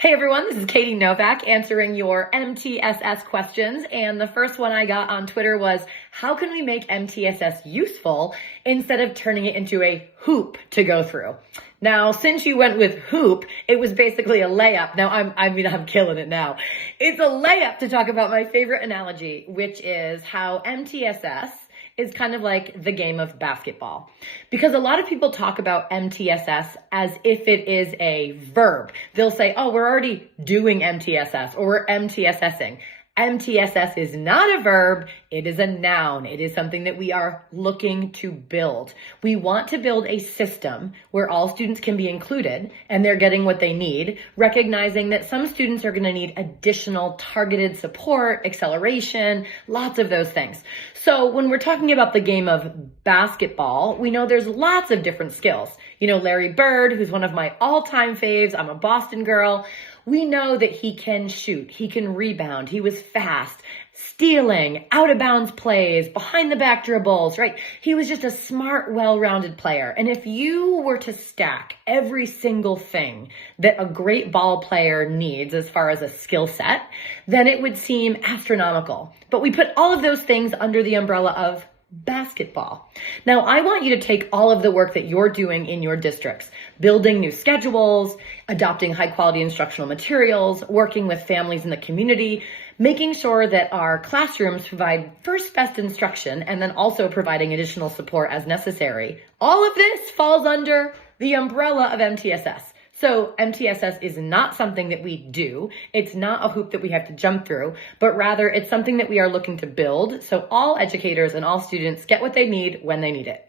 Hey everyone, this is Katie Novak answering your MTSS questions. And the first one I got on Twitter was, how can we make MTSS useful instead of turning it into a hoop to go through? Now, since you went with hoop, it was basically a layup. Now, I'm killing it now. It's a layup to talk about my favorite analogy, which is how MTSS is kind of like the game of basketball. Because a lot of people talk about MTSS as if it is a verb. They'll say, oh, we're already doing MTSS or we're MTSSing. MTSS is not a verb, it is a noun. It is something that we are looking to build. We want to build a system where all students can be included and they're getting what they need, recognizing that some students are going to need additional targeted support, acceleration, lots of those things. So when we're talking about the game of basketball, we know there's lots of different skills. You know, Larry Bird, who's one of my all-time faves, I'm a Boston girl. We know that he can shoot, he can rebound, he was fast, stealing, out of bounds plays, behind the back dribbles, right? He was just a smart, well-rounded player. And if you were to stack every single thing that a great ball player needs as far as a skill set, then it would seem astronomical. But we put all of those things under the umbrella of basketball. Now, I want you to take all of the work that you're doing in your districts, building new schedules, adopting high quality instructional materials, working with families in the community, making sure that our classrooms provide first best instruction, and then also providing additional support as necessary. All of this falls under the umbrella of MTSS. So MTSS is not something that we do. It's not a hoop that we have to jump through, but rather it's something that we are looking to build so all educators and all students get what they need when they need it.